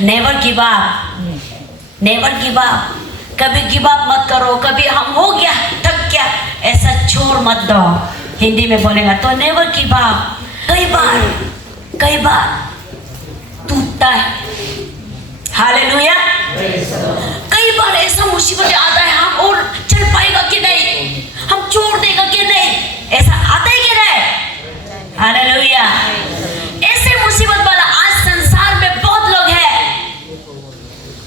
Never give up, never give up. कभी give up मत करो, कभी हम हो गया थक गया ऐसा छोड़ मत दो। हिंदी में बोलेगा तो नेवर गिव अप। कई बार टूटता है, हालेलुया। कई बार ऐसा मुसीबत आता है, हम और चल पाएगा कि नहीं, हम छोड़ देगा कि नहीं, ऐसा आता है कि नहीं, हालेलुया। ऐसे मुसीबत वाला आज संसार में बहुत लोग हैं,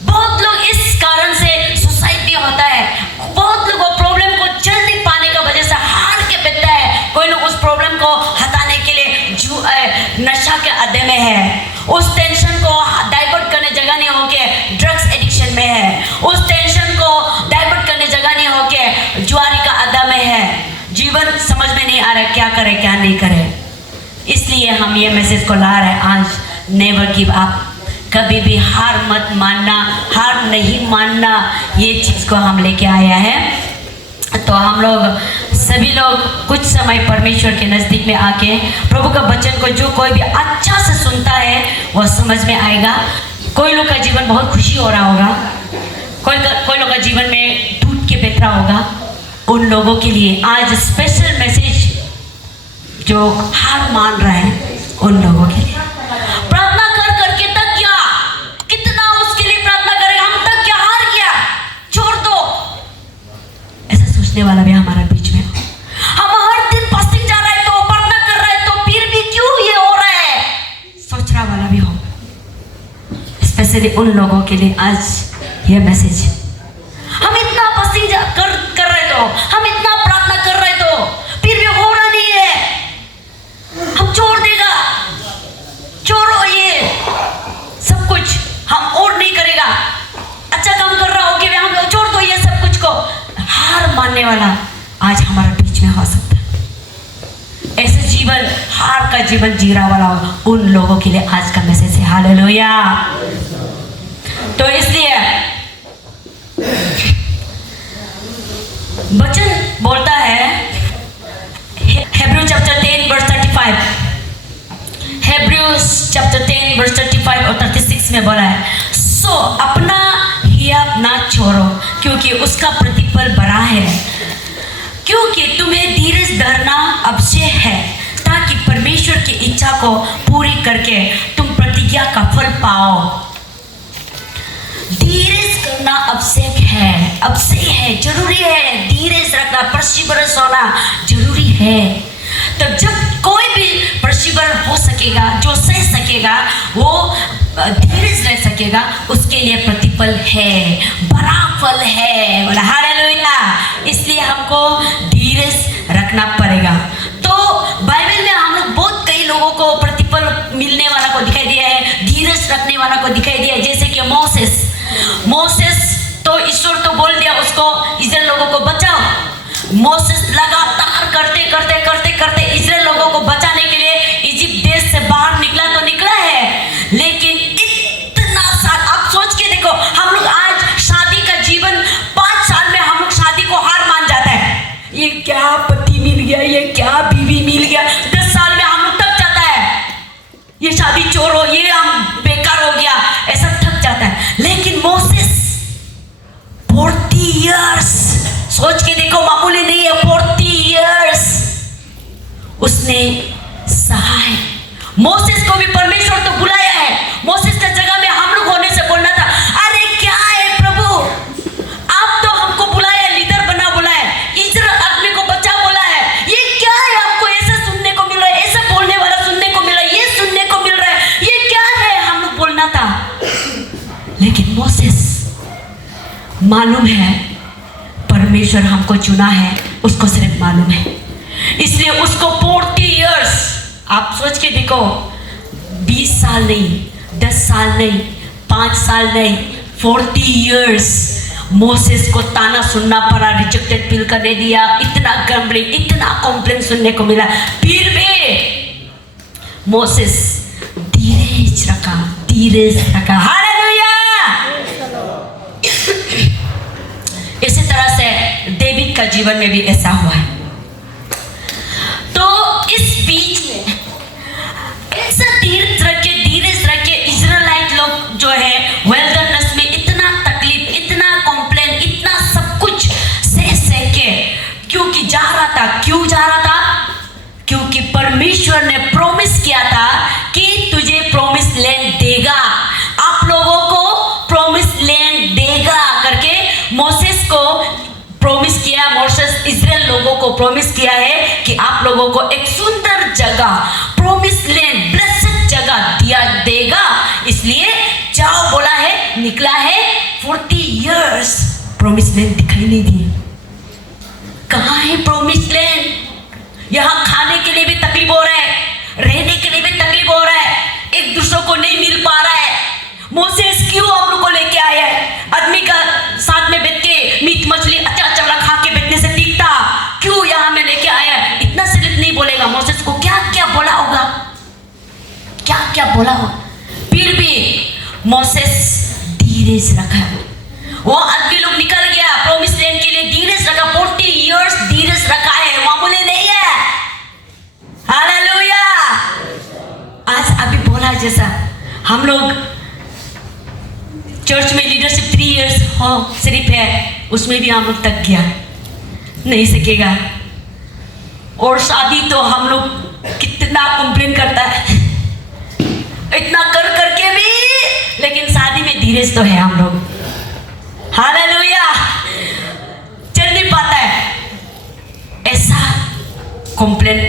बहुत लोग इस कारण से सुसाइड भी होता है, बहुत लोग प्रॉब्लम को चल नहीं पाने का वजह से हार के बैठता है। कोई लोग उस प्रॉब्लम को हटाने के लिए नशा के अड्डे में है, उस टेंशन को डाइवर्ट करने जगह नहीं होके ड्रग्स एडिक्शन में है, उस टेंशन को डाइवर्ट करने जगह नहीं होके जुआरी का अड्डा में है। जीवन समझ में नहीं आ रहा क्या करे क्या नहीं करे। इसलिए हम ये मैसेज को ला रहे हैं आज, नेवर गिव अप। कभी भी हार मत मानना, हार नहीं मानना, ये चीज़ को हम लेके आया है। तो हम लोग सभी लोग कुछ समय परमेश्वर के नज़दीक में आके प्रभु का वचन को जो कोई भी अच्छा से सुनता है वो समझ में आएगा। कोई लोग का जीवन बहुत खुशी हो रहा होगा, कोई लोग का जीवन में टूट के बैठ रहा होगा। उन लोगों के लिए आज स्पेशल मैसेज जो हार मान रहा है उन लोगों के लिए। प्रार्थना कर करके तक क्या, कितना उसके लिए प्रार्थना करेगा, हम तक क्या हार गया, छोड़ दो, ऐसा सोचने वाला भी हमारा बीच में। हम हर दिन फास्टिंग जा रहे हैं तो प्रार्थना कर रहे हैं तो फिर भी क्यों ये हो रहा है, सोच रहा वाला भी हो। स्पेशली उन लोगों के लिए आज ये मैसेज। हम इतना फास्टिंग कर रहे तो, हम इतना प्रार्थना कर रहे तो फिर भी हो रहा नहीं है, हम छोड़ देगा, छोड़ो ये सब कुछ, हम और नहीं करेगा, अच्छा काम कर रहा हो कि हम छोड़ दो ये सब कुछ को। हार मानने वाला आज हमारे बीच में हो सकता है। ऐसे जीवन, हार का जीवन जी रहा वाला उन लोगों के लिए आज का मैसेज है, हालेलुया। तो इसलिए वचन बोलता है Hebrews chapter 10 verse 35, Hebrews chapter 10 verse 35 और 36 में बोला है, सो अपना हिया ना छोड़ो क्योंकि उसका प्रतिफल बड़ा है, क्योंकि तुम्हें धीरज धरना आवश्यक है ताकि परमेश्वर की इच्छा को पूरी करके तुम प्रतिज्ञा का फल पाओ। धीरज करना आवश्यक है, जरूरी है, धीरज रखना, परसिवरेंस होना जरूरी है। तो जब कोई भी परसिवर हो सकेगा, जो सह सकेगा, वो धीरज रह सकेगा, उसके लिए प्रतिफल है, बड़ा फल है, बोला हालेलुया। इसलिए हमको धीरज रखना पड़ेगा। तो बाइबल में हम लोग बहुत कई लोगों को प्रतिफल मिलने वाला को दिखाई दिया है, धीरज रखने वाला को दिखाई दिया है। जैसे कि मोसेस तो ईश्वर तो बोल दिया उसको इस्राएल लोगों को बचाओ। मोसेस लगातार करते इस्राएल लोगों को बचाने के लिए इजिप्ट देश से बाहर निकला है, लेकिन इतना साल आप सोच के देखो, हम लोग आज शादी का जीवन 5 साल में हम लोग शादी को हार मान जाता है। ये क्या पति मिल गया, ये क्या बीवी मिल गया, 10 साल में हम लोग थक जाता है, ये शादी छोड़ो, ये हम बेकार हो गया, ऐसा थक जाता है। लेकिन मोसेस 40 इयर्स, सोच के देखो, मामूली नहीं है, 40 इयर्स उसने सहा है। मोसेस को भी परमेश्वर तो बुलाया है, मोसेस की जगह में हम लोग होने से बोलना था, अरे क्या है प्रभु, आप तो हमको बुलाया, लीडर बना बुलाया, इस्राएल आदमी को बचा बोला है, ये क्या है, हमको ऐसा सुनने को मिल रहा है, ऐसा बोलने वाला सुनने को मिल रहा है, ये सुनने को मिल रहा है, ये क्या है, हम लोग बोलना था। लेकिन मोसेस मालूम है परमेश्वर हमको चुना है, उसको सिर्फ मालूम है, इसलिए उसको 40 इयर्स, आप सोच के देखो, 20 साल नहीं, 10 साल नहीं, 5 साल नहीं, 40 इयर्स मोसेस को ताना सुनना पड़ा, रिजेक्टेड फील करने दिया, इतना कंप्लेन सुनने को मिला, फिर भी मोसेस धीरज रखा, हालेलुया। इसी तरह से डेविड का जीवन में भी ऐसा हुआ है। तो इस बीच में ऐसा धीरज रख के इजराइलाइट लोग जो है प्रॉमिस किया है कि आप लोगों को एक सुंदर जगह, प्रॉमिस लैंड, ब्लेस्ड जगह दिया देगा। इसलिए जाओ बोला है, निकला है। 40 इयर्स प्रॉमिस लैंड दिखाई नहीं दी। कहाँ है प्रॉमिस लैंड? यहाँ खाने के लिए भी तकलीफ हो रहा है, रहने के लिए भी तकलीफ हो रहा है, एक दूसरे को नहीं मिल पा रहा है। मोसेस क्यों हम लोग को लेके आया है? आदमी का साथ में बैठ के मीट मछली अच्छा वाला खा के बैठने से दिखता, क्यों यहाँ में लेके आया है? इतना सिर्फ नहीं बोलेगा। मोसेस को क्या क्या बोला होगा, क्या क्या बोला होगा, फिर भी मोसेस धीरज रखा। वो आदमी लोग निकल गया, प्रॉमिस लैंड के लिए धीरज रखा। 40 इयर्स धीरज रखा है, मामूली नहीं है। हालेलुया। आज अभी बोला जैसा हम लोग चर्च में लीडरशिप 3 इयर्स हो सिर्फ है, उसमें भी हम लोग तक गया नहीं सकेगा। और शादी तो हम लोग कितना कंप्लेन करता है, इतना कर करके भी, लेकिन शादी में धीरज तो है हम लोग। हालेलुया। चल नहीं पाता है, ऐसा कंप्लेन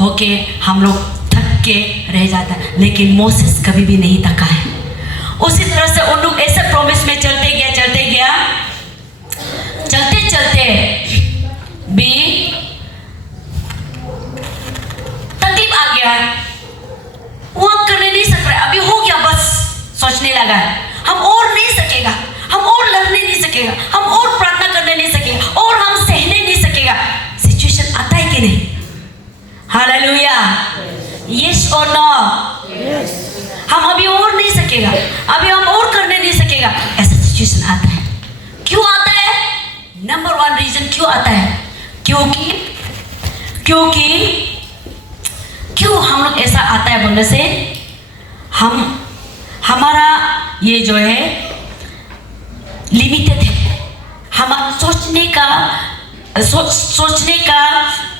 होके हम लोग थक के रह जाता है, लेकिन मोसेस कभी भी नहीं थका है। उसी तरह से उन लोग ऐसे प्रॉमिस में चलते गया, चलते भी तकलीफ आ गया, वो करने नहीं सक रहा। अभी हो गया, बस सोचने लगा हम और नहीं सकेगा, हम और लड़ने नहीं सकेगा, हम और प्रार्थना करने नहीं सकेगा, और हम सहने नहीं सकेगा। सिचुएशन आता है कि नहीं? हालेलुया। यस और नो? हम अभी और नहीं सकेगा, अभी हम और करने नहीं सकेगा, ऐसा सिचुएशन आता है। क्यों आता है? नंबर 1 रीजन क्यों आता है, क्यों हम लोग ऐसा आता है बोलने से, हमारा ये जो है लिमिटेड है। हमारा सोचने का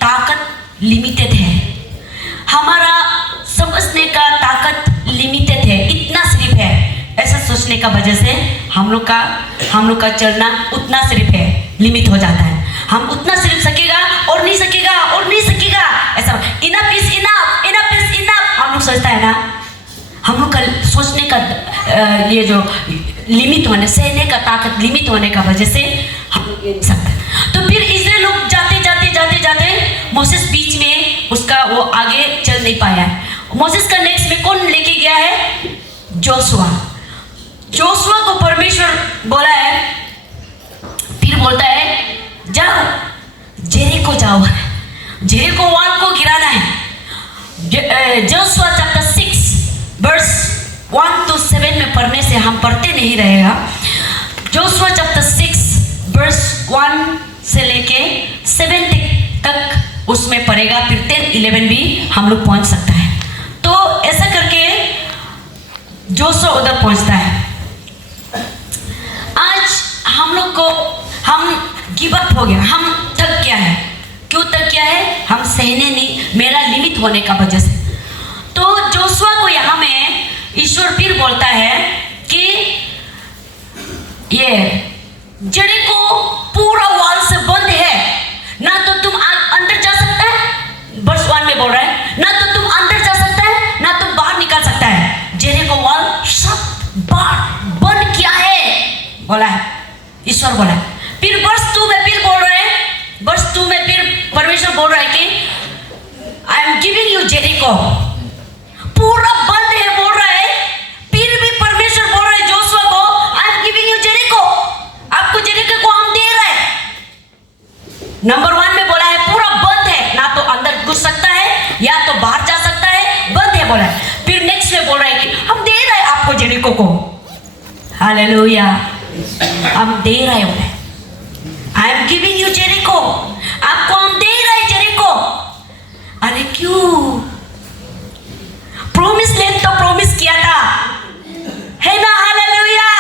ताकत लिमिटेड है, हमारा समझने का ताकत लिमिटेड है, इतना सिर्फ है। ऐसा सोचने का वजह से हम लोग का चलना उतना सिर्फ है, लिमिट हो जाता है। हम उतना सिर्फ सकेगा और नहीं सकेगा और नहीं सकेगा, ऐसा enough is enough, enough is enough हम लोग सोचता है ना। हम लोग का सोचने का ये जो लिमिट होने, सहने का ताकत लिमिट होने का वजह से हम लोग ये नहीं सकते। तो फिर इसलिए लोग जाते मोसेस बीच में उसका वो आगे चल नहीं पाया है। मोसेस का नेक्स्ट में कौन लेके गया है? जोशुआ को परमेश्वर बोला है, फिर बोलता है जाओ जेरिको जाओ, जेरिको वॉल को गिराना है। जोशुआ चैप्टर 6 वर्स 1 to 7 में पढ़ने से हम पढ़ते नहीं रहेगा। जोशुआ चैप्टर 6 वर्स 1 से लेके 7 तक उसमें पढ़ेगा, फिर 10-11 भी हम लोग पहुंच सकता है। तो ऐसा करके जोशुआ उधर पहुंचता है। आज हम लोग को गिव अप हो गया, हम थक गया है। क्यों थक गया है? हम सहने नहीं, मेरा लिमिट होने का वजह से। तो जोशुआ को यहाँ में ईश्वर फिर बोलता है कि ये जेरिको पूरा वॉल से बंद है, ना तो तुम अंदर जा सकता है, वर्स 1 में बोल रहा है, ना तो तुम अंदर जा सकता है, ना तुम बाहर निकल सकता है। जेरिको वॉल सब बंद किया है बोला है, ईश्वर बोला है। फिर वर्स 2 में फिर बोल रहे हैं, वर्स 2 में फिर परमेश्वर बोल रहा है कि I am giving you Jericho, पूरा बंद है बोल रहा है। फिर भी परमेश्वर बोल रहा है जोशुआ को, I am giving you Jericho, आपको जेरिको को हम दे रहे हैं। नंबर 1 में बोला है पूरा बंद है, ना तो अंदर घुस सकता है या तो बाहर जा सकता है, बंद है बोला है। फिर नेक्स्ट में बोल रहा है कि हम दे रहे हैं आपको जेरिको को। हालेलुया। हम दे रहे हैं, I am giving you Jericho, आपको हम दे रहे हैं जेरिको। अरे क्यों? प्रॉमिस लैंड तो प्रॉमिस किया था, है ना? हालेलुया।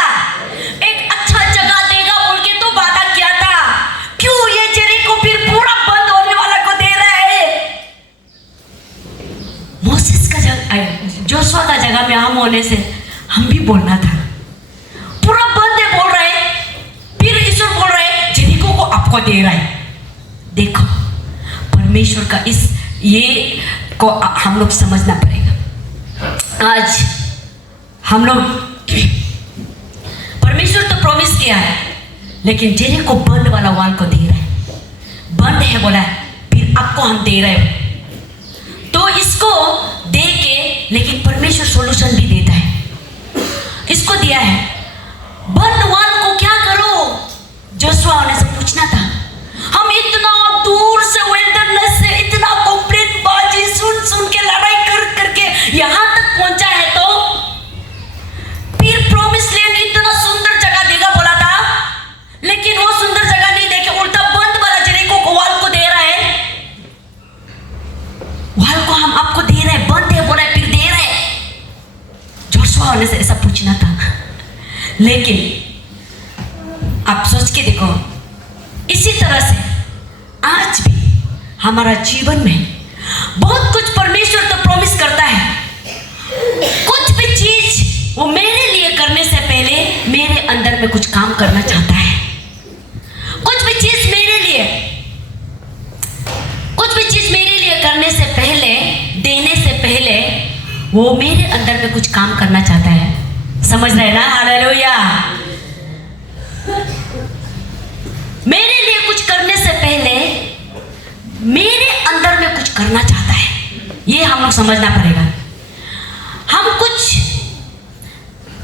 एक अच्छा जगह देगा बोल के तो वादा किया था, क्यों ये जेरिको फिर पूरा बंद होने वाला को दे रहा है? मोसेस का जगह, जोशुआ का जगह में हम होने से हम भी बोलना था, पूरा बंद है बोल रहे हैं, फिर ईश्वर बोल रहे हैं जेरिको को आपको दे रहा है। देखो परमेश्वर का ये को हम लोग समझना पड़ेगा। आज हम लोग परमेश्वर तो प्रॉमिस किया है, लेकिन जेरिको बंद वाला वाल को दे रहा है, बंद है बोला है, फिर आपको हम दे रहे हो तो इसको दे के, लेकिन परमेश्वर सॉल्यूशन भी देता है। इसको दिया है, बंद वाल को क्या करो, जोशुआ ने से पूछना था। हम इतना दूर से विल्डरनेस से इतना कंप्लेंट बाजी सुन के लड़ाई करके यहां तक पहुंचा है, तो फिर प्रॉमिस लैंड इतना सुंदर जगह देगा बोला था, लेकिन वो सुंदर जगह नहीं देके उल्टा बंद वाला जेरिको को वाल को दे रहा है। वाल को हम आपको दे रहे हैं, बंद है बोला है, फिर दे रहे हैं। जोशुआ ने से ऐसा पूछना था। लेकिन आप सोच के देखो, इसी तरह से आज भी हमारा जीवन में बहुत कुछ परमेश्वर तो प्रॉमिस करता है। कुछ भी चीज वो मेरे लिए करने से पहले मेरे अंदर में कुछ काम करना चाहता है। कुछ भी चीज मेरे लिए करने से पहले, देने से पहले वो मेरे अंदर में कुछ काम करना चाहता है। समझ रहे ना? हालेलुया। मेरे लिए कुछ करने से पहले मेरे अंदर में कुछ करना चाहता है, ये हम लोग समझना पड़ेगा। हम कुछ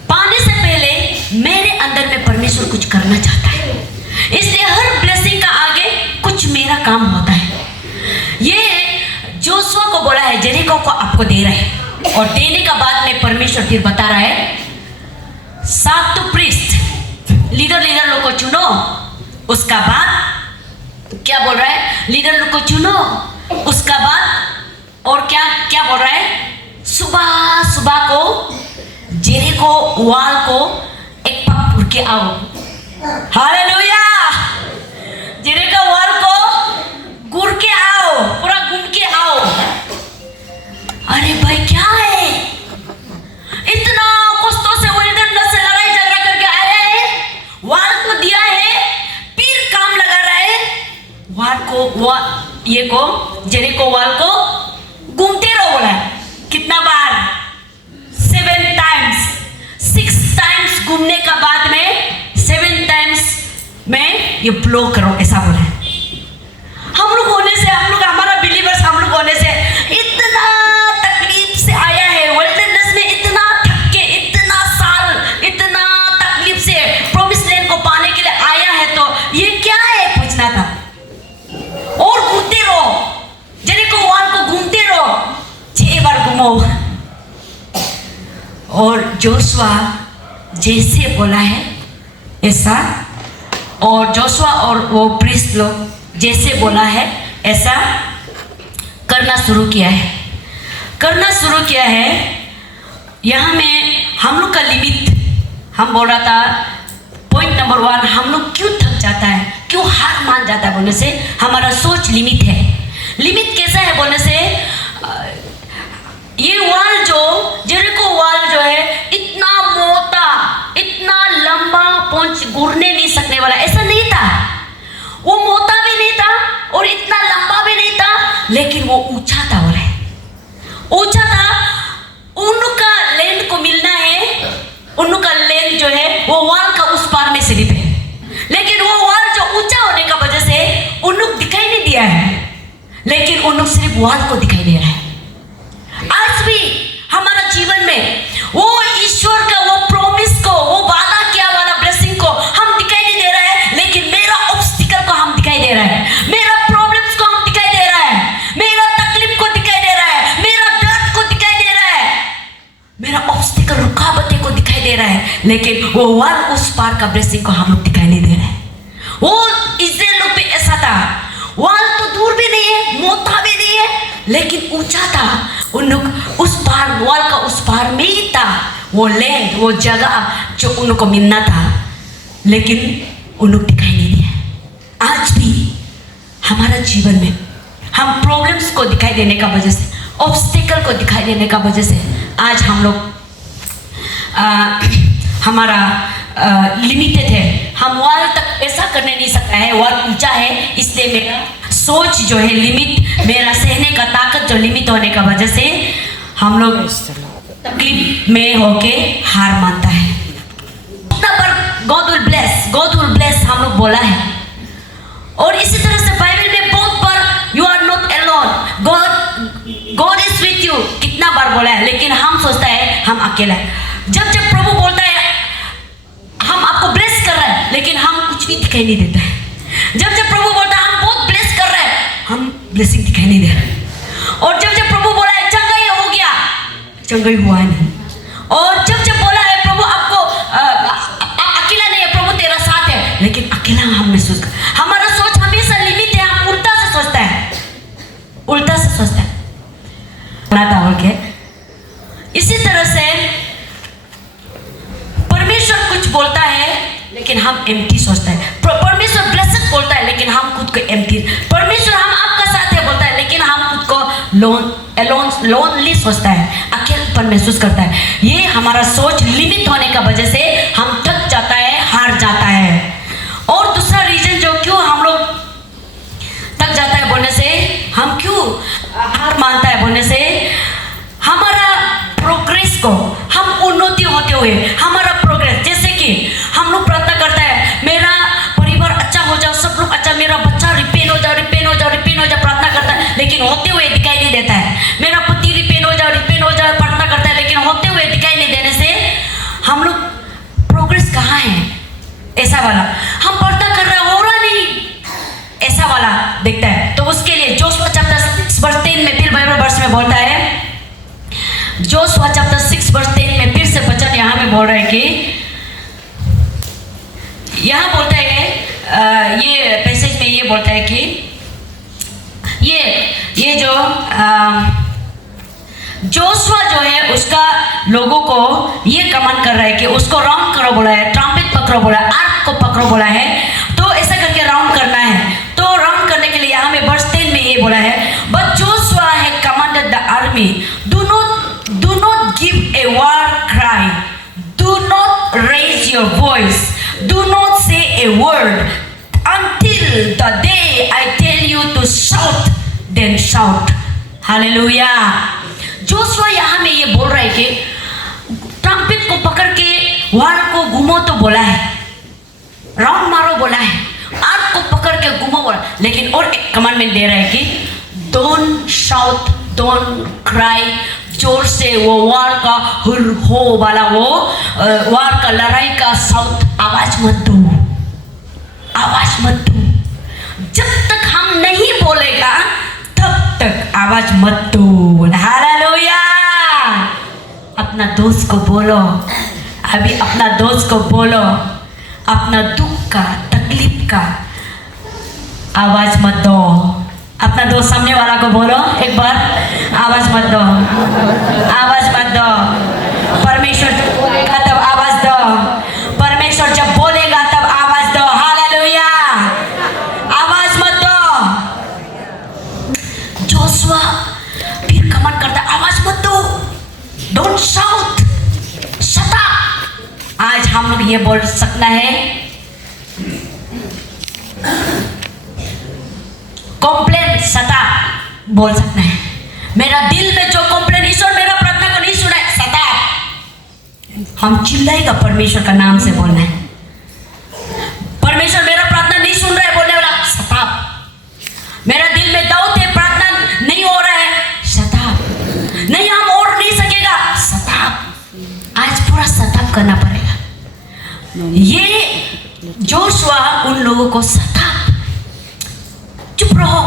पाने से पहले मेरे अंदर में परमेश्वर कुछ करना चाहता है, इसलिए हर ब्लेसिंग का आगे कुछ मेरा काम होता है। ये जोशुआ को बोला है, जेरिको को आपको दे रहा है, और देने का बाद में परमेश्वर फिर बता रहा है, 7 प्रीस्ट लीडर लोग को चुनो। उसका बाद क्या बोल रहा है? लीडर लोग को चुनो। उसका बाद और क्या बोल रहा है? सुबह को जेरिको वाल को एक पग उड़ के आओ। हालेलुया। जेरिको वाल को गुड़ के आओ, पूरा घूम के आओ। अरे भाई क्या है, इतना कष्टों से विल्डरनेस से लड़ाई झगड़ा करके आया है, वाल को दिया है, फिर काम लगा रहा है। वाल को जेरिको वाल को घूमते रहो बोला है। कितना बार? 7 टाइम्स। 6 टाइम्स घूमने का बाद में 7 टाइम्स में ये ब्लो करो, ऐसा बोला है। हम लोग हमारा बिलीवर्स हम लोग होने से इतना तकलीफ से आया है, विल्डरनेस में इतना थक के, इतना साल इतना तकलीफ से प्रॉमिस लैंड को पाने के लिए आया है, तो ये क्या है पूछना था। और घूमते रहो, जेरिको वाल को घूमते रहो, 6 बार घूमो। और जोशुआ जैसे बोला है ऐसा, और जोशुआ और वो प्रीस्ट लोग जैसे बोला है ऐसा करना शुरू किया है। यहाँ में हम लोग का लिमिट, हम बोल रहा था पॉइंट नंबर 1, हम लोग क्यों थक जाता है, क्यों हार मान जाता है बोलने से, हमारा सोच लिमिट है। लिमिट कैसा है बोलने से, ये वाल जेरिको वाल जो है इतना मोटा, इतना लंबा, पहुंच गुरने नहीं सकने वाला, ऐसा नहीं था। वो मोटा भी नहीं था और इतना लंबा भी नहीं था, लेकिन वो ऊंचा था। बोला है ऊंचा था। उनका लैंड को मिलना है, उनका लैंड जो है वो वाल का उस पार में स्लिप है, लेकिन वो वाल जो ऊंचा होने का वजह से उन लोग दिखाई नहीं दिया है, लेकिन उन लोग सिर्फ वाल को दिखाई दे रहा है। आज भी हमारा जीवन में वो ईश्वर का वो प्रॉमिस को, वो वादा किया वाला ब्लेसिंग को हम दिखाई नहीं दे रहा है, लेकिन मेरा ऑब्स्टिकल को हम दिखाई दे रहा है, मेरा प्रॉब्लम्स को हम दिखाई दे रहा है, मेरा तकलीफ को दिखाई दे रहा है, मेरा दर्द को दिखाई दे रहा है, मेरा ऑब्स्टिकल रुकावटें को दिखाई दे रहा है, लेकिन वो वाल उस पार का ब्लेसिंग को हम लोग दिखाई नहीं दे रहे हैं। वो इस्राएल लोग पे ऐसा था, वाल तो दूर भी नहीं है, मोटा भी नहीं है, लेकिन ऊंचा था। उन लोग उस पार, वाल का उस पार में ही था वो लैंड, वो जगह जो उनको मिलना था, लेकिन उन लोग दिखाई नहीं दिया। आज भी हमारा जीवन में हम प्रॉब्लम्स को दिखाई देने का वजह से, ऑब्स्टिकल को दिखाई देने का वजह से आज हम लोग हमारा लिमिटेड है। हम वाल तक ऐसा करने नहीं सकता है, वाल ऊंचा है इसलिए मेरा सोच जो है लिमिट, मेरा सहने का ताकत जो लिमिट होने का वजह से हम लोग तकलीफ में होके हार मानता है। उतना पर गॉड विल ब्लेस हम लोग बोला है। और इसी तरह से बाइबल में बहुत बार you are not alone, God is with you कितना बार बोला है, लेकिन हम सोचता है हम अकेला है। जब जब प्रभु बोलता है हम आपको ब्लेस कर रहे हैं, लेकिन हम कुछ भी दिखाई नहीं देता है। जब जब प्रभु बोलता है हम बहुत ब्लेस कर रहे हैं, हम ब्लेसिंग दिखाई नहीं दे रहे। और जब जब प्रभु बोला है चंगाई हो गया, चंगाई हुआ नहीं। और जब जब बोला है प्रभु आपको अकेला नहीं है, प्रभु तेरा साथ है, लेकिन अकेला हम महसूस कर, हमारा सोच हमेशा लिमिट है, हम उल्टा से सोचता है, उल्टा से सोचता है। इसी तरह से परमेश्वर कुछ बोलता है लेकिन हम एम्प्टी सोचते हैं। परमेश्वर ब्लेसेड बोलता है लेकिन हम खुद को एम्प्टी। परमेश्वर हम आपका साथ है बोलता है लेकिन हम खुद को लोनली सोचता है, अकेलापन महसूस करता है। ये हमारा सोच लिमिट होने का वजह से हम थक जाता है, हार जाता है। और दूसरा रीजन जो क्यों हम लोग थक जाता है बोलने से, हम क्यों हार मानता है बोलने से, हमारा प्रोग्रेस को, हम उन्नति होते हुए हमारा प्रोग्रेस, जैसे कि हम लोग प्रार्थना करता है मेरा परिवार अच्छा हो जाओ, सब लोग अच्छा, मेरा बच्चा रिपेन हो जाओ, रिपेन हो जाओ, रिपेन हो जाओ, प्रार्थना करता है लेकिन होते हुए दिखाई नहीं देता है। मेरा पति रिपेन हो जाओ, रिपेन हो जाओ, प्रार्थना करता है लेकिन होते हुए दिखाई नहीं देने से हम लोग प्रोग्रेस कहाँ है, ऐसा वाला हम प्रार्थना कर रहे हो रहा नहीं, ऐसा वाला दिखता है। तो उसके लिए जोशुआ चैप्टर 6 वर्स 10 में फिर बाइबल वर्स में बोलता है, जोशुआ चैप्टर 6 वर्स 10 में फिर से वचन यहाँ में बोल रहा है कि, यहाँ बोलता है ये पैसेज में ये बोलता है कि ये जो जोशुआ जो है उसका लोगों को ये कमांड कर रहा है कि उसको राउंड करो बोला है, ट्रम्पेट पकड़ो बोला है, आर्क को पकड़ो बोला है, तो ऐसा करके राउंड करना है। तो राउंड करने के लिए यहाँ में वर्स 10 में ये बोला है, but Joshua had commanded the army, do not give a war cry, do not raise your voice, do not say a word until the day I tell you to shout, then shout. Hallelujah. Joshua यहाँ में ये बोल रहा है कि trumpet को पकड़ के वार को घुमो तो बोला है, राउंड मारो बोला है, आर्क को पकड़ के घुमो बोला, लेकिन और एक कमांडमेंट दे रहा है कि डोंट शाउट, डोंट क्राई, जोर से वो वार का हुर हो वाला वो वार का लड़ाई का साउथ आवाज मत दो, आवाज मत दो। जब तक हम नहीं बोलेगा तब तक आवाज मत दो। हालेलुया। अपना दोस्त को बोलो, अभी अपना दोस्त को बोलो, अपना दुख का, तकलीफ का आवाज मत दो। अपना दोस्त सामने वाला को बोलो एक बार, आवाज मत दो, आवाज मत दो। परमेश्वर जब बोलेगा तब आवाज दो, परमेश्वर जब बोलेगा तब आवाज दो। हालेलुया। आवाज मत दो। जोशुआ फिर कमांड करता, आवाज मत दो, डोंट शाउट, शट अप। आज हम लोग ये बोल सकना है, कॉम्प्लेन सता बोल सकना है। मेरा दिल में जो कॉम्प्लेन, ईश्वर मेरा प्रार्थना को नहीं सुना है, सता। हम चिल्लाएगा परमेश्वर का नाम से बोलना है, परमेश्वर मेरा प्रार्थना नहीं सुन रहा है बोलने वाला, सता। मेरा दिल में डाउट है, प्रार्थना नहीं हो रहा है, सता। नहीं हम और नहीं सकेगा, सता। आज पूरा सताप करना पड़ेगा। ये जोशुआ उन लोगों को सता, चुप रहो,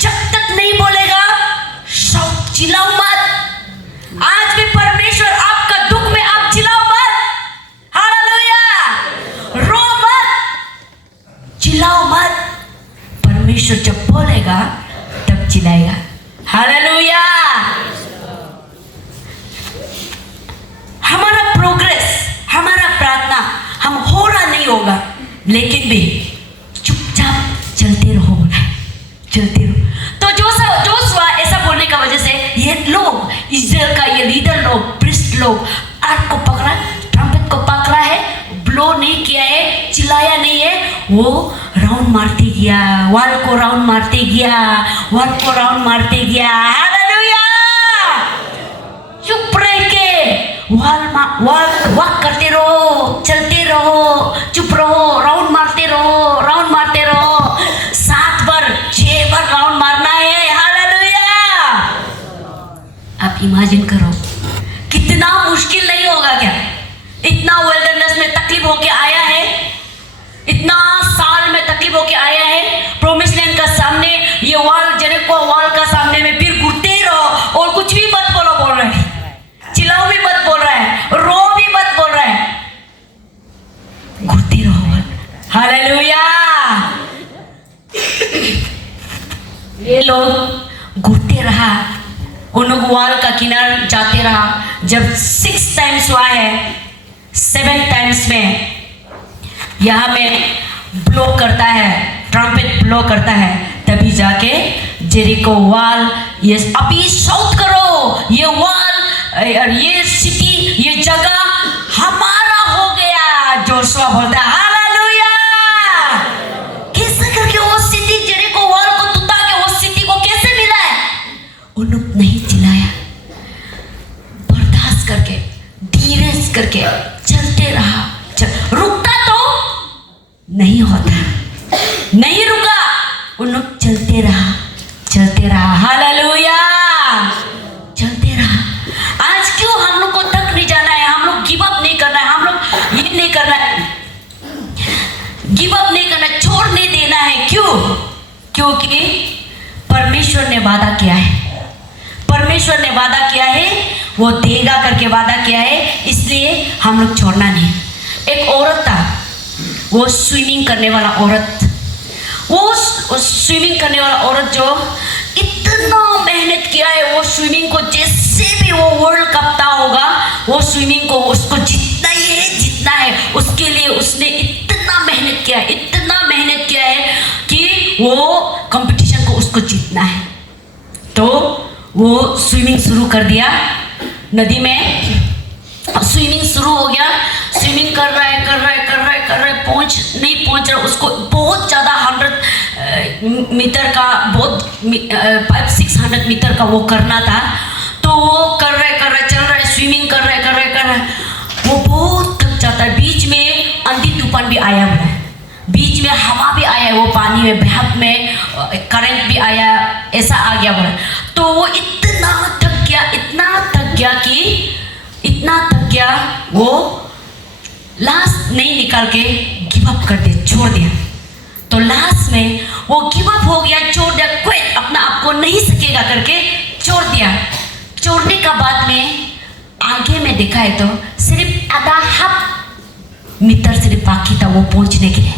जब तक नहीं बोलेगा शाउट, चिल्लाओ मत। आज भी परमेश्वर आपका दुख में आप चिल्लाओ मत। हालेलुया। रो मत, चिल्लाओ मत। परमेश्वर जब बोलेगा तब चिल्लाएगा। हालेलुया। हमारा प्रोग्रेस, हमारा प्रार्थना हम हो रहा नहीं होगा, लेकिन भी चुपचाप चलते रहो, चलते रहो। तो जोशुआ ऐसा बोलने का वजह से ये लोग, इस्राएल का ये लीडर लोग, प्रिस्ट लोग, आर्क को पकड़ा, ट्रम्पेट को पकड़ा है, ब्लो नहीं किया है, चिल्लाया नहीं है, वो राउंड मारते गया, वॉल को राउंड मारते गया, वॉल को राउंड मारते गया। हालेलुया। चुप रह के वॉल वॉक करते रहो, चलते रहो, चुप रहो, राउंड मारते रहो, राउंड मारते रहो। 7 बार 6 बार राउंड मारना है। हालेलुया। आप इमेजिन करो, कितना मुश्किल नहीं होगा क्या? इतना विल्डरनेस में तकलीफ होके आया है, इतना साल में तकलीफ होके आया है, प्रोमिस लैंड का सामने ये वॉल, जेरिको वॉल का सामने में फिर घुटते ही रहो और कुछ भी मत बोलो बोल रहे हैं, चिल्लाओ भी मत बोल रहा है, रो भी मत बोल रहा है, घुटते रहो। हालेलुया। ये लोग घुटते रहा, उन लोग वॉल का किनार जाते रहा। जब 6 टाइम्स हुआ है, 7 टाइम्स में यहाँ में ब्लो करता है, ट्रम्पेट ब्लो करता है, तभी जाके जेरिको वॉल, ये अभी शाउट करो, ये वॉल और ये सिटी, ये जगह हमारा हो गया। जोशुआ बोलता है हालेलुया। कैसे करके वो सिटी, जेरिको वॉल को टूटा के वो सिटी को कैसे मिला है? उन लोग नहीं चिल्लाया, बर्दाश्त करके, धीरज करके चलते रहा। रुकता तो नहीं होता, नहीं रुका, उन लोग चलते रहा, चलते रहा। हालेलुया। चलते रहा। आज क्यों हम लोग को तक नहीं जाना है? हम लोग गिव अप नहीं करना है, हम लोग ये नहीं करना है, गिव अप नहीं करना, छोड़ नहीं देना है। क्यों? क्योंकि परमेश्वर ने वादा किया है, परमेश्वर ने वादा किया है, वो देगा करके वादा किया है, इसलिए हम लोग छोड़ना नहीं। एक औरत था, वो स्विमिंग करने वाला औरत, वो स्विमिंग करने वाला औरत जो इतना मेहनत किया है, वो स्विमिंग को जैसे भी वो वर्ल्ड कप था होगा, वो स्विमिंग को उसको जीतना ही है, जीतना है, उसके लिए उसने इतना मेहनत किया, इतना मेहनत किया है कि वो कंपटीशन को उसको जीतना है। तो वो स्विमिंग शुरू कर दिया, नदी में स्विमिंग शुरू हो गया। स्विमिंग कर रहा है, कर रहा है, कर रहा है, कर रहा है, नहीं पहुंच रहा, उसको बहुत ज़्यादा 100 मीटर का, बहुत 500-600 मीटर का वो करना था। तो वो कर रहा है, चल रहा है, स्विमिंग कर रहा है, कर रहा है, कर रहा है, वो बहुत थक जाता है। बीच में आंधी तूफान भी आया हुआ है, बीच में हवा भी आया है, वो पानी में बहक में करंट भी आया, ऐसा आ गया हुआ है। तो वो इतना थक गया, इतना थक गया कि इतना थक गया, वो लास्ट नहीं निकाल के गिव अप कर दिया, छोड़ दिया। तो लास्ट में वो गिव अप हो गया, छोड़ दिया, कोई अपना आप को नहीं सकेगा करके छोड़ दिया। छोड़ने का बाद में आगे में देखा है तो सिर्फ आधा हाफ मीटर सिर्फ बाकी था वो पहुंचने के लिए।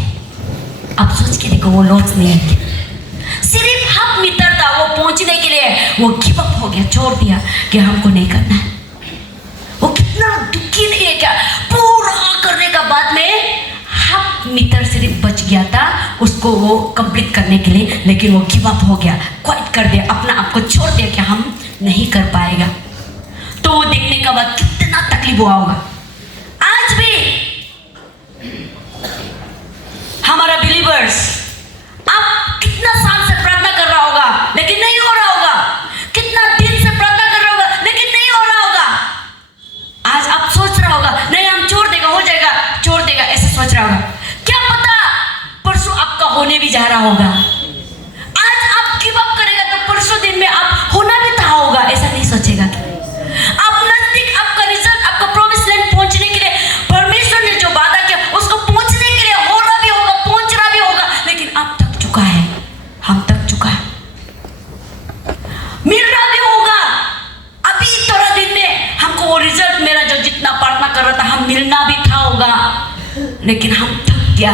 अब सोच के देखो, वो लॉस नहीं है, सिर्फ हाफ मीटर था वो पहुंचने के लिए। वो गिव अप हो गया, छोड़ दिया कि हमको नहीं करना है। वो कितना दुखी नहीं है क्या? पूरा करने का बाद में हाफ मीटर सिर्फ बच गया था उसको वो कंप्लीट करने के लिए, लेकिन वो गिव अप हो गया, क्विट कर दिया, अपना आप को छोड़ दिया कि हम नहीं कर पाएगा। तो वो देखने का बाद कितना तकलीफ हुआ होगा। आज भी हमारा बिलीवर्स, आप कितना साल से प्रार्थना कर रहा होगा लेकिन नहीं हो रहा होगा, कितना दिन से प्रार्थना कर रहा होगा लेकिन नहीं हो रहा होगा। आज आप सोच रहा होगा नहीं हम छोड़ देगा, हो जाएगा, छोड़ देगा, ऐसे सोच रहा होगा। क्या पता परसों आपका होने भी जा रहा होगा। आज आप गिव अप करेगा तो परसों दिन में आप होना भी था होगा, ऐसा नहीं सोचेगा। आप नजदीक, आपका रिजल्ट, आपका प्रॉमिस लैंड पहुंचने के लिए परमेश्वर ने जो वादा किया उसको पहुंचने के लिए हो रहा भी होगा, पहुंच रहा भी होगा, लेकिन आप थक चुका है, हम थक चुका है, मिल रहा भी होगा अभी थोड़ा दिन में हमको वो रिजल्ट, मेरा जो जितना प्रार्थना कर रहा था हम मिलना भी था होगा, लेकिन हम थक गया।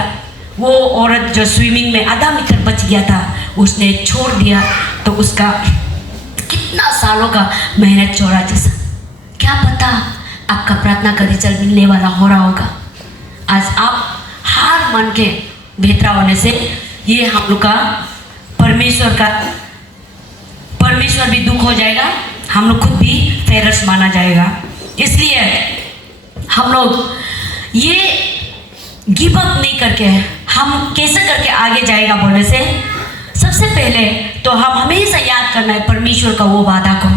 वो औरत जो स्विमिंग में आधा मीटर बच गया था उसने छोड़ दिया, तो उसका कितना सालों का मेहनत छोड़ा जैसा। क्या पता आपका प्रार्थना का रिजल्ट मिलने वाला हो रहा होगा। आज आप हार मान के बेहतरा होने से ये हम लोग का परमेश्वर भी दुख हो जाएगा, हम लोग खुद भी फेरस माना जाएगा। इसलिए हम लोग ये गिव अप नहीं करके हम कैसे करके आगे जाएगा बोले से, सबसे पहले तो हम हमेशा याद करना है परमेश्वर का वो वादा को।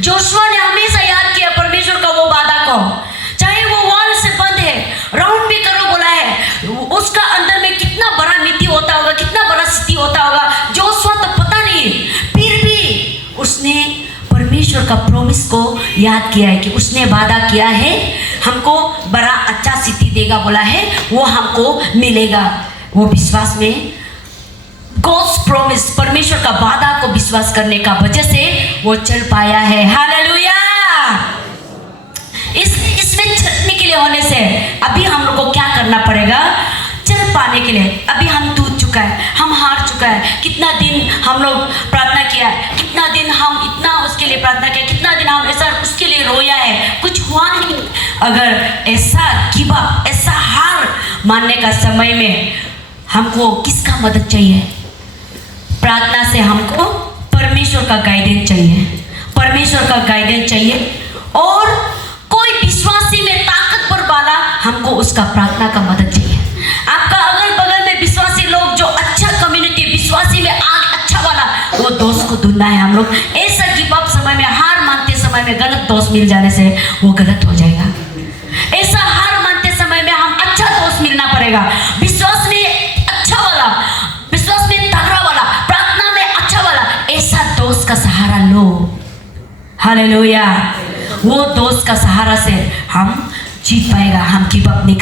जोशुआ ने हमेशा याद किया परमेश्वर का वो वादा को, चाहे वो वॉल से बंद है, राउंड भी करो बोला है, उसका अंदर में कितना बड़ा मिट्टी होता होगा, कितना बड़ा सिटी होता होगा, जोशुआ तो पता नहीं, फिर भी उसने परमेश्वर का प्रॉमिस को याद किया है कि उसने वादा किया है हमको बड़ा अच्छा सिटी देगा बोला है, वो हमको मिलेगा। वो विश्वास में गॉड्स प्रॉमिस, परमेश्वर का वादा को विश्वास करने का वजह से वो चल पाया है। हालेलुया। इसमें चलने के लिए होने से अभी हम लोग को क्या करना पड़ेगा, चल पाने के लिए। अभी हम टूट चुका है, हम हार चुका है, कितना दिन हम लोग प्रार्थना किया है, कितना दिन हम इतना उसके लिए प्रार्थना किया, कितना दिन हम ऐसा उसके लिए रोया है, कुछ हुआ नहीं। अगर ऐसा गिव अप, ऐसा हार मानने का समय में हमको किसका मदद चाहिए? प्रार्थना से हमको परमेश्वर का गाइडेंस चाहिए, परमेश्वर का गाइडेंस चाहिए। और कोई विश्वासी में ताकतवर वाला हमको उसका प्रार्थना का मदद चाहिए। आपका अगल बगल में विश्वासी लोग जो अच्छा कम्युनिटी, विश्वासी में आग अच्छा वाला, वो दोस्त को ढूंढना है हम लोग। ऐसा गिव अप समय में, हार मानते समय में गलत दोस्त मिल जाने से वो गलत हो जाएगा। ऐसा हार मानते समय में हम अच्छा दोस्त मिलना पड़ेगा, विश्वास में अच्छा वाला, विश्वास में तगड़ा वाला, प्रार्थना में अच्छा वाला, ऐसा दोस्त का सहारा लो। हालेलुया। वो दोस्त का सहारा से हम जीत पाएगा, हम गिव अप नहीं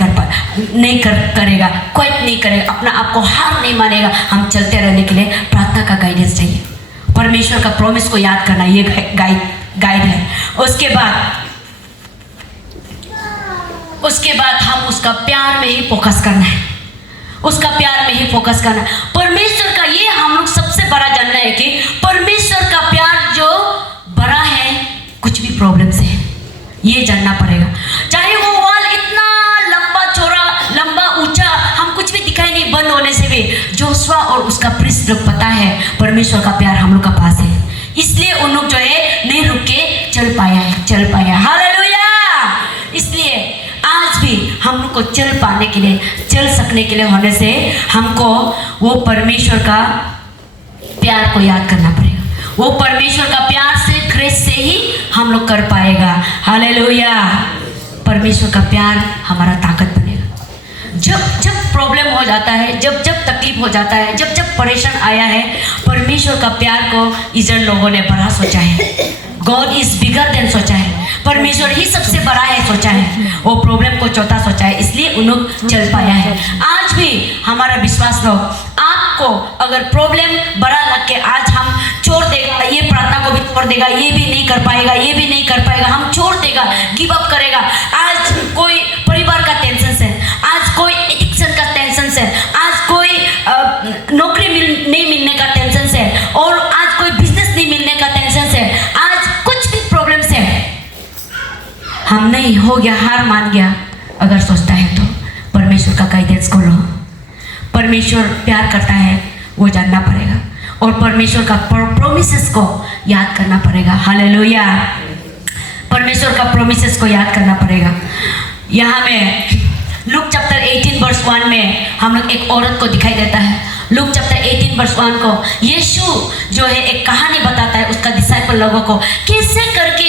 करेगा, क्विट नहीं करेगा, अपना आप को हार नहीं मानेगा। हम चलते रहने के लिए प्रार्थना का गाइडेंस चाहिए, परमेश्वर का प्रॉमिस को याद करना, ये गाइड है। उसके बाद हम उसका प्यार में ही फोकस करना है, उसका प्यार में ही फोकस करना है। परमेश्वर का ये हम लोग सबसे बड़ा जानना है कि परमेश्वर का प्यार जो बड़ा है कुछ भी प्रॉब्लम से है, ये जानना पड़ेगा। चाहे वो वॉल इतना लंबा चौड़ा, लंबा ऊंचा, हम कुछ भी दिखाई नहीं बंद होने से भी जोशुआ और उसका प्रीस्ट लोग पता है परमेश्वर का प्यार हम लोग का पास है, इसलिए उन लोग जो है नहीं रुक के चल पाया। हालेलुया। इसलिए आज भी हम लोग को चल पाने के लिए, चल सकने के लिए होने से हमको वो परमेश्वर का प्यार को याद करना पड़ेगा। वो परमेश्वर का प्यार से, ग्रेस से ही हम लोग कर पाएगा। हालेलुया। परमेश्वर का प्यार हमारा ताकत बनेगा। जब प्रॉब्लम हो जाता है, जब तकलीफ हो जाता है, जब परेशान आया है, परमेश्वर का प्यार को इजराइल लोगों ने बड़ा सोचा है। गॉड इज बिगर देन सोचा है, परमेश्वर ही सबसे बड़ा है सोचा है, वो प्रॉब्लम को छोटा सोचा है, इसलिए उन लोग चल पाया है। आज भी हमारा विश्वास लोग, आपको अगर प्रॉब्लम बड़ा लग के आज हम छोड़ देगा, ये प्रार्थना को भी छोड़ देगा, ये भी नहीं कर पाएगा, ये भी नहीं कर पाएगा, हम छोड़ देगा, गिव अप करेगा। आज कोई परिवार का टेंशन है, आज कोई एडिक्शन का टेंशन है, आज कोई नौकरी नहीं मिलने का टेंशन है, और आज कोई बिजनेस नहीं मिलने का टेंशन है, आज कुछ भी प्रॉब्लम है, हम नहीं हो गया, हार मान गया, अगर सोचता है तो परमेश्वर का गाइडेंस को लो। परमेश्वर प्यार करता है वो जानना पड़ेगा, और परमेश्वर का प्रोमिसेस को याद करना पड़ेगा। हालेलुया। परमेश्वर का प्रोमिसेस को याद करना पड़ेगा। यहाँ में लूक चैप्टर 18 वर्स 1 में हम लोग एक औरत को दिखाई देता है। लूक चैप्टर 18 वर्स 1 को यीशु जो है एक कहानी बताता है उसका डिसाइपल लोगों को, कैसे करके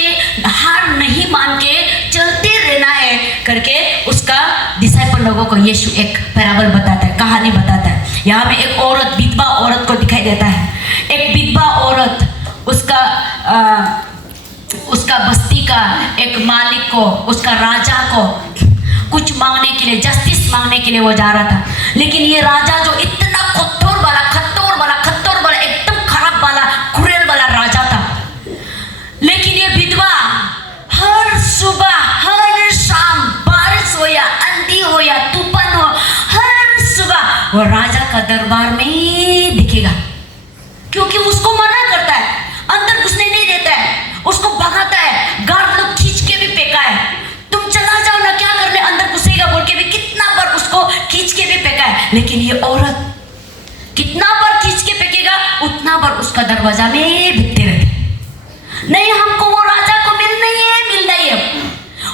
हार नहीं मान के चलते रहना है करके उसका डिसाइपल लोगों को यीशु एक पैराबल बताता है, कहानी बताता है। यहाँ में एक औरत, विधवा औरत को दिखाई देता है। एक विधवा औरत उसका बस्ती का एक मालिक को, उसका राजा को कुछ मांगने के लिए, जस्टिस मांगने के लिए वो जा रहा था। लेकिन ये राजा जो इतना खत्तोर वाला एकदम खराब वाला, क्रूर वाला राजा था, लेकिन ये विधवा हर सुबह हर शाम, बारिश हो या आंधी हो या तूफान हो, हर सुबह वो राजा का दरबार में ही दिखेगा, क्योंकि उसको मना करता है, अंदर घुसने नहीं देता है, उसको भगाता है, गार्ड लोग खींच के भी फेंका है, तुम चला जाओ ना, क्या करने अंदर घुसेगा बोल के भी कितना बार उसको खींच के भी फेंका है। लेकिन ये औरत कितना बार खींच के फेंकेगा, उतना बार उसका दरवाजा में भिड़ते रहते, नहीं हमको वो राजा को मिलना ही है,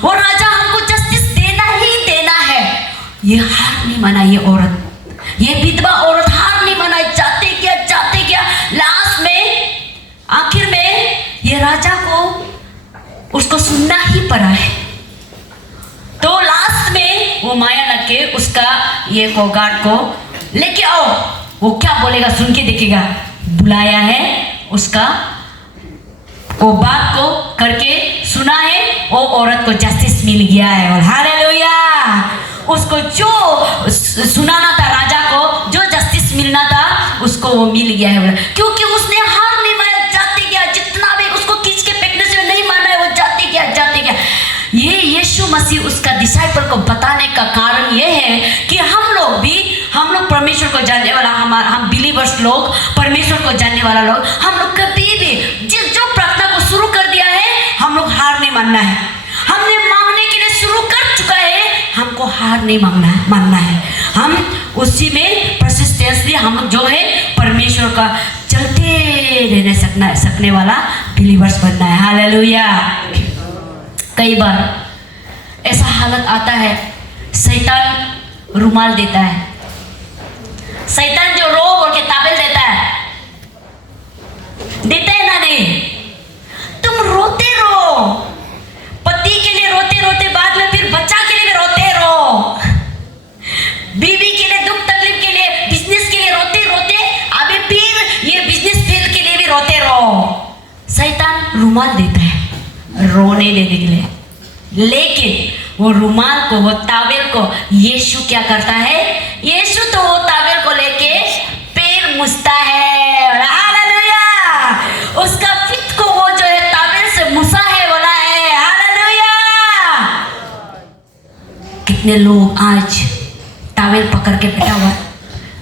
वो राजा हमको जस्टिस देना ही देना है। ये हार नहीं माना ये औरत, ये विधवा औरत हार नहीं माना, जाते गया लास्ट में आखिर में ये राजा को उसको सुनना ही पड़ा है। तो लास्ट में वो माया लग के उसका ये को गार्ड को लेके आओ, वो क्या बोलेगा सुन के देखेगा। बुलाया है उसका, वो बात को करके सुना है, वो औरत को जस्टिस मिल गया है। और हालेलुया, उसको जो सुनाना था राजा को, जो जस्टिस मिलना था उसको वो मिल गया है, क्योंकि उसने हार नहीं माना, जाते गया। जितना भी उसको खींच के फेंकने से नहीं माना है, वो जाते गया। ये यीशु मसीह उसका डिसाइपल को बताने का कारण ये है कि हम लोग परमेश्वर को जानने वाला, हम बिलीवर्स लोग, परमेश्वर को जानने वाला लोग, हम लोग कभी भी जो प्रार्थना को शुरू कर दिया है, हम लोग हार नहीं मानना है। हमने मांगने के लिए शुरू कर चुका है, हमको हार नहीं मानना है। हम उसी में परसिस्टेंसली हम जो है परमेश्वर का चलते रहने सकने वाला बिलीवर्स बनना है। हालेलुया। कई बार ऐसा हालत आता है, शैतान रुमाल देता है, शैतान जो रो बोल के ताबेल देता है ना, नहीं तुम रोते रहो, पति के लिए रोते बाद में फिर बच्चा के लिए भी रोते रहो, बीवी के लिए दुख तकलीफ के लिए, बिजनेस के लिए रोते अभी फिर ये बिजनेस फेल के लिए भी रोते रहो। शैतान रुमाल देता है रोने देने के लिए, लेकिन वो रुमाल को, वो तावेल को यीशु क्या करता है? यीशु तो वो तावेल को लेके पैर मुछता है। हालेलुया। उसका फिट को वो जो है तावेल से मुसा है, बोला है। हालेलुया। कितने लोग आज तावेल पकड़ के बैठा हुआ,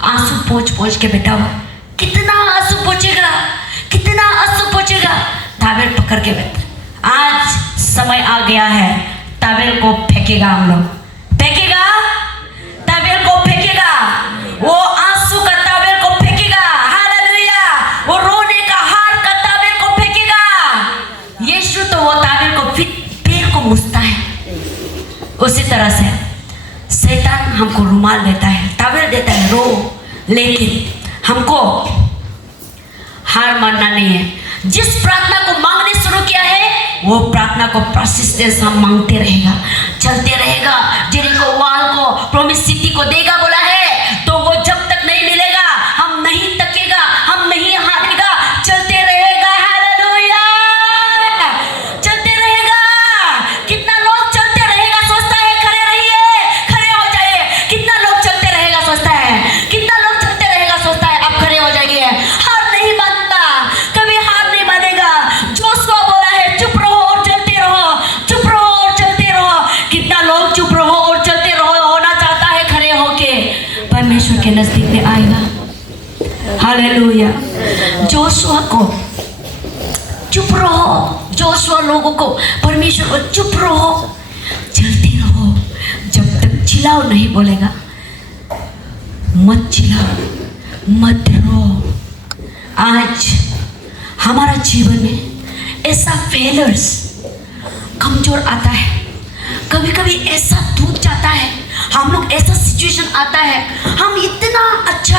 आंसू पोंछ के बैठा हुआ, कितना आंसू पोंछेगा, तावेल पकड़ के बैठा। आज समय आ गया है, तावेल को फेंकेगा, हम लोग फेंकेगा, तावेल को फेंकेगा, वो आंसू का तावेल को फेंकेगा। हालेलुया। वो रोने का हार का तावेल को फेंकेगा। यीशु तो वो तावेल को पैर को मुछता है। उसी तरह से शैतान हमको रुमाल देता है, तावेल देता है, रो, लेकिन हमको हार मानना नहीं है। जिस प्रार्थना को मांगने शुरू किया है, वो प्रार्थना को परसिस्टेंस हम मांगते रहेगा, चलते रहेगा। जेरिको वॉल को, प्रॉमिस सिटी को देगा बोला है, तो वो जब तक नहीं मिलेगा हम नहीं थकेगा, हम नहीं हारेगा, चलते रहेगा। हालेलुया। चलते रहेगा। कितना लोग चलते रहेगा सोचता है खड़े रहिए, खड़े हो जाइए। कितना लोग चलते रहेगा सोचता है, कितना लोग चलते रहेगा सोचता है आप खड़े हो जाइए। हार नहीं मानता, कभी हार नहीं मानेगा। जोशुआ बोला है चुप रहो और चलते रहो, चुप रहो और चलते रहो। कितना लोग चुप रहो और चलते रहो होना चाहता है, खड़े होके परमेश्वर के नजदीक में आएगा। हालेलुया। जोशुआ को चुप रहो, जोशुआ लोगों को, परमेश्वर को चुप रहो, चलते रहो, जब तक चिल्लाओ नहीं बोलेगा। मत चिल्लाओ, मत रो। आज हमारा जीवन में ऐसा फेलर्स, कमजोर आता है, कभी कभी ऐसा टूट जाता है, हम लोग ऐसा सिचुएशन आता है, हम इतना अच्छा,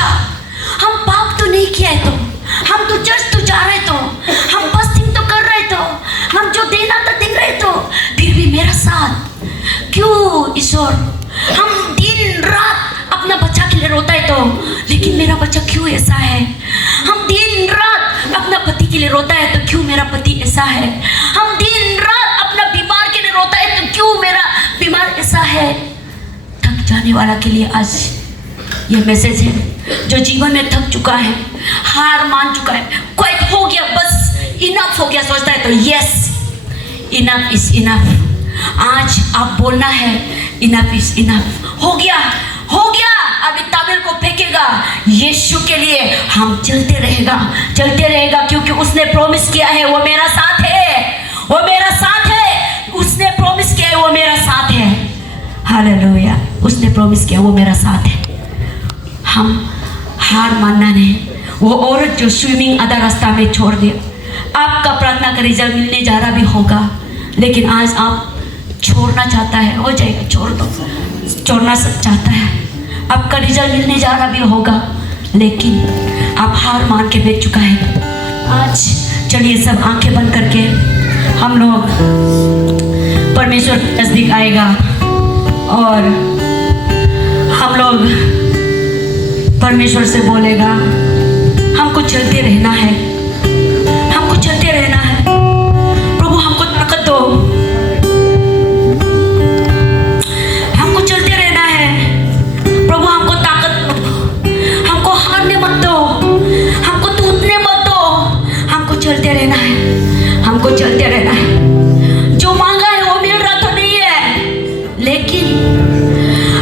हम पाप तो नहीं किया है, तो हम तो चर्च तो जा रहे, तो हम फास्टिंग तो कर रहे, तो हम जो देना था दे रहे, तो फिर भी मेरा साथ क्यों ईश्वर? हम दिन रात अपना बच्चा के लिए रोता है, तो लेकिन मेरा बच्चा क्यों ऐसा है? हम दिन रात अपना पति के लिए रोता है, तो क्यों मेरा पति ऐसा है? हम दिन रात अपना बीमार के लिए रोता है, तो क्यों मेरा बीमार ऐसा है? थक जाने वाला के लिए आज ये मैसेज है। जो जीवन में थक चुका है, हार मान चुका है, क्वाइट हो गया, बस इनफ हो गया, सोचता है, तो यस, इनफ इज इनफ। आज आप बोलना है इनफ इज इनफ, हो गया, हो गया। अभी ताबीर को फेंकेगा, यीशु के लिए हम चलते रहेगा, क्योंकि उसने प्रॉमिस किया है वो मेरा साथ है, वो मेरा साथ है। उसने प्रॉमिस किया है वो मेरा साथ है। हालेलुया। उसने प्रॉमिस किया वो मेरा साथ है। हम हार मानना नहीं। वो औरत जो स्विमिंग आधा रास्ता में छोड़ दिया, आपका प्रार्थना का रिजल्ट मिलने जा रहा भी होगा, लेकिन आज आप छोड़ना चाहता है, हो जाएगा, छोड़ दो। छोड़ना चाहता है, आपका रिजल्ट मिलने जा रहा भी होगा, लेकिन आप हार मान के बैठ चुका है। आज चलिए सब आंखें बंद करके हम लोग परमेश्वर के नजदीक आएगा और हम लोग परमेश्वर से बोलेगा हमको चलते रहना है, हमको चलते रहना है। प्रभु हमको ताकत दो, हमको चलते रहना है। प्रभु हमको ताकत दो, हमको हारने मत दो, हमको टूटने मत दो। हमको चलते रहना है, हमको चलते रहना है। जो मांगा है वो मिल रहा तो नहीं है, लेकिन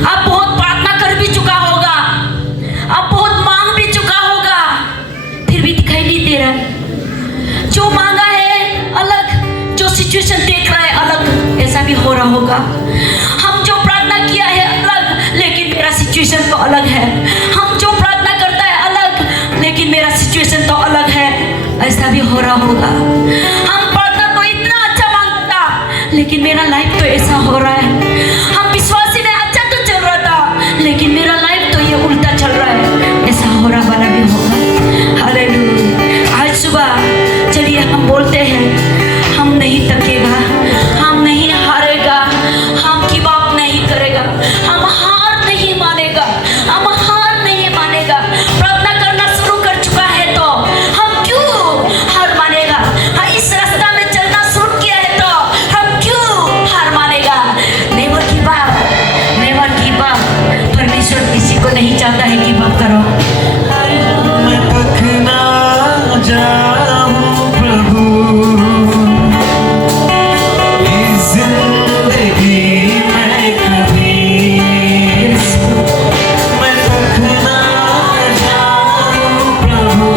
आप बहुत प्रार्थना कर भी चुका होगा, आप बहुत मांग भी चुका होगा, फिर भी दिखाई नहीं दे रहा। जो मांगा है अलग, जो सिचुएशन देख रहा है अलग, ऐसा भी हो रहा होगा। हम जो प्रार्थना किया है अलग, लेकिन मेरा सिचुएशन तो अलग है। हम जो प्रार्थना करता है अलग, लेकिन मेरा सिचुएशन तो अलग है, ऐसा भी हो रहा होगा। हम प्रार्थना तो इतना अच्छा मांगता, लेकिन मेरा लाइफ तो ऐसा हो रहा है। हम विश्वासी में अच्छा तो चल रहा था, लेकिन मेरा लाइफ तो ये उल्टा चल रहा है, ऐसा हो रहा वाला भी होगा। हालेलुया। आज सुबह चलिए हम बोलते हैं हम नहीं थकेगा, हम नहीं हारेगा, हम गिव अप नहीं करेगा, हम हार नहीं मानेगा, हम हार नहीं मानेगा। प्रार्थना करना शुरू कर चुका है तो हम क्यों हार मानेगा? हाँ, इस रास्ता में चलना शुरू किया है तो हम क्यों हार मानेगा? Never give up, never give up. परमेश्वर किसी को नहीं चाहता है गिव अप करो। मैं थक ना जाऊं प्रभु, इस जिंदगी में कभी मैं थक ना जाऊं प्रभु,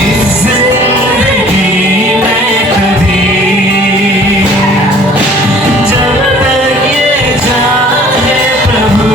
इस जिंदगी में कभी। जब तक ये चाहे प्रभु,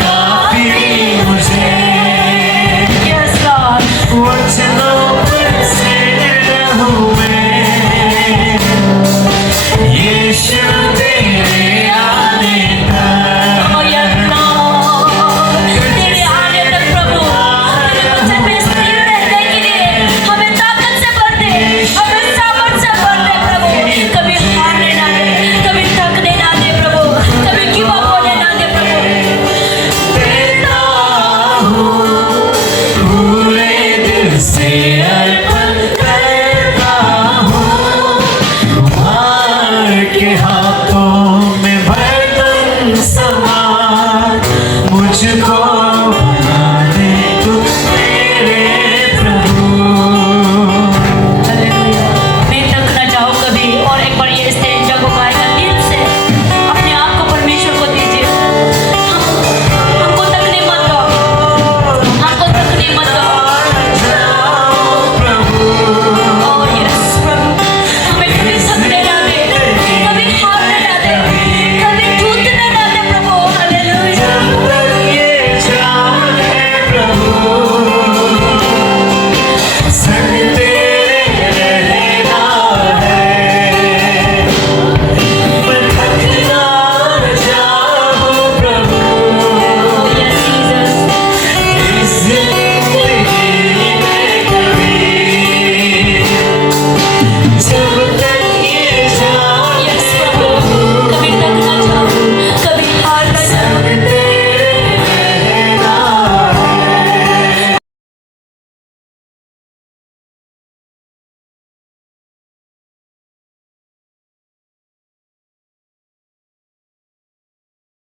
काफी मुझे Yes, Lord. वचनों पर स्थिर रहूं मैं यीशु तेरे आने तक Oh, yes, Lord. तेरे आने तक प्रभु तेरे वचन में स्थिर रहने के लिए हमें ताकत से भर दे, हमें सामर्थ से भर दे प्रभु। कभी हारने ना दे, कभी थकने ना दे प्रभु, कभी गिव अप होने ना दे प्रभु। देता हूँ पूरे दिल से अर्पण करता हूँ मार के हाथों में बर्तन सब